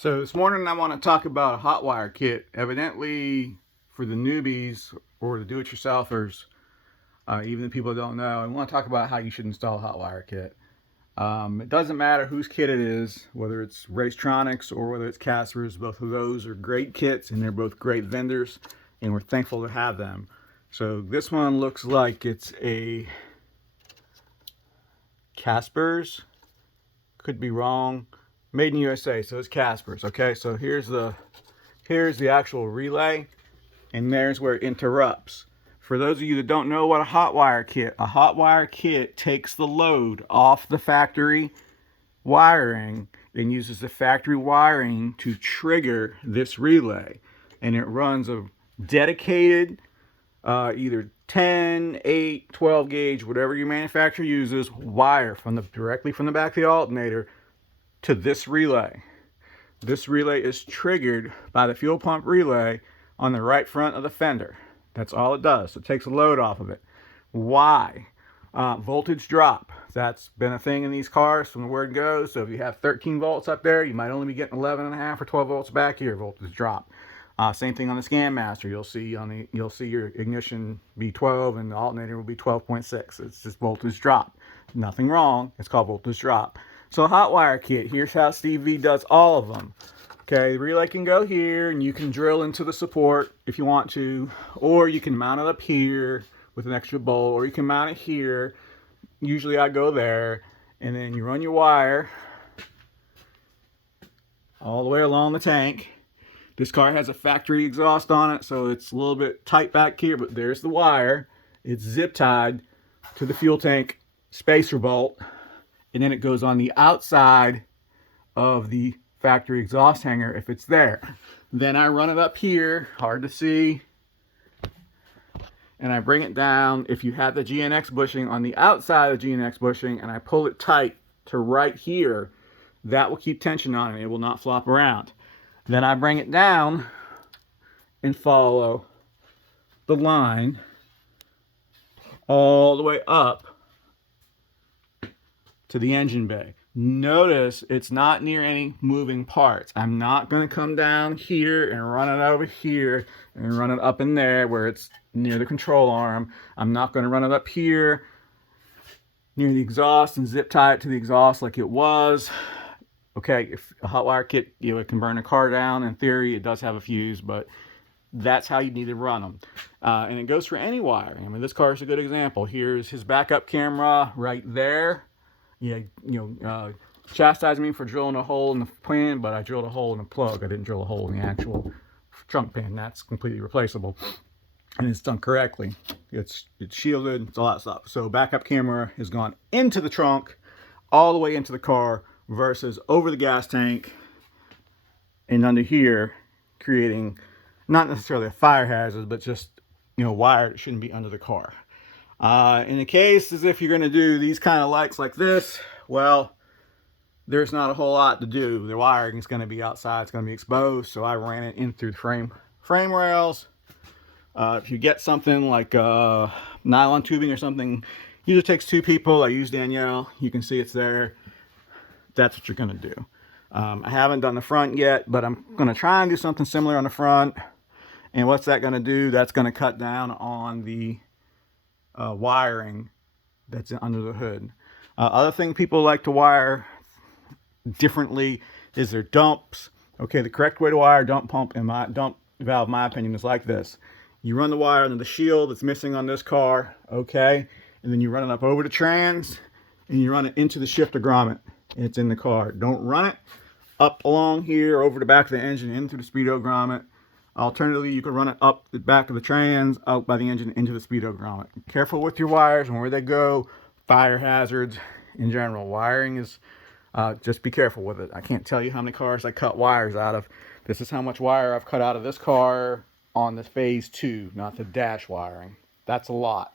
So this morning I want to talk about a Hotwire kit. Evidently, for the newbies or the do-it-yourselfers, even the people that don't know, I want to talk about how you should install a Hotwire kit. It doesn't matter whose kit it is, whether it's Racetronics or whether it's Casper's. Both of those are great kits, and they're both great vendors, and we're thankful to have them. So this one looks like it's a Casper's. Could be wrong. Made in USA, so it's Casper's. Okay, so here's the actual relay, and there's where it interrupts. For those of you that don't know what a Hotwire kit takes the load off the factory wiring and uses the factory wiring to trigger this relay, and it runs a dedicated either 10, 8, 12 gauge, whatever your manufacturer uses, wire directly from the back of the alternator to this relay. This relay is triggered by the fuel pump relay on the right front of the fender. That's all it does. It takes a load off of it. Why? Voltage drop. That's been a thing in these cars from the word goes. So if you have 13 volts up there, you might only be getting 11.5 or 12 volts back here. Voltage drop. Same thing on the Scan Master. You'll see your ignition be 12 and the alternator will be 12.6. It's just voltage drop. Nothing wrong. It's called voltage drop. So a Hotwire kit, here's how Steve V does all of them. Okay, the relay can go here, and you can drill into the support if you want to, or you can mount it up here with an extra bolt, or you can mount it here. Usually I go there, and then you run your wire all the way along the tank. This car has a factory exhaust on it, so it's a little bit tight back here, but there's the wire. It's zip tied to the fuel tank spacer bolt. And then it goes on the outside of the factory exhaust hanger if it's there. Then I run it up here, hard to see, and I bring it down. If you have the GNX bushing on the outside of the GNX bushing, and I pull it tight to right here, that will keep tension on it. It will not flop around. Then I bring it down and follow the line all the way up to the engine bay. Notice it's not near any moving parts. I'm not going to come down here and run it over here and run it up in there where it's near the control arm. I'm not going to run it up here near the exhaust and zip tie it to the exhaust like it was. Okay, if a Hotwire kit, it can burn a car down. In theory, it does have a fuse, but that's how you need to run them. And it goes for any wire. I mean, this car is a good example. Here's his backup camera right there. Yeah, chastise me for drilling a hole in the pan, but I drilled a hole in the plug. I didn't drill a hole in the actual trunk pan. That's completely replaceable, and it's done correctly. It's shielded. It's all that stuff. So backup camera has gone into the trunk, all the way into the car, versus over the gas tank and under here, creating not necessarily a fire hazard, but just wire that shouldn't be under the car. In the case as if you're going to do these kind of lights like this, well, there's not a whole lot to do. The wiring is going to be outside. It's going to be exposed. So I ran it in through the frame rails. If you get something like nylon tubing or something, usually takes two people. I use Danielle. You can see it's there. That's what you're going to do. I haven't done the front yet, but I'm going to try and do something similar on the front. And what's that going to do? That's going to cut down on the wiring that's under the hood. Other thing people like to wire differently is their dumps. Okay, the correct way to wire a dump valve, in my opinion, is like this. You run the wire under the shield that's missing on this car, okay, and then you run it up over the trans, and you run it into the shifter grommet. It's in the car. Don't run it up along here over the back of the engine into the speedo grommet. Alternatively, you can run it up the back of the trans, out by the engine into the speedo grommet. Careful with your wires and where they go. Fire hazards in general. Wiring is, just be careful with it. I can't tell you how many cars I cut wires out of. This is how much wire I've cut out of this car on the phase 2, not the dash wiring. That's a lot.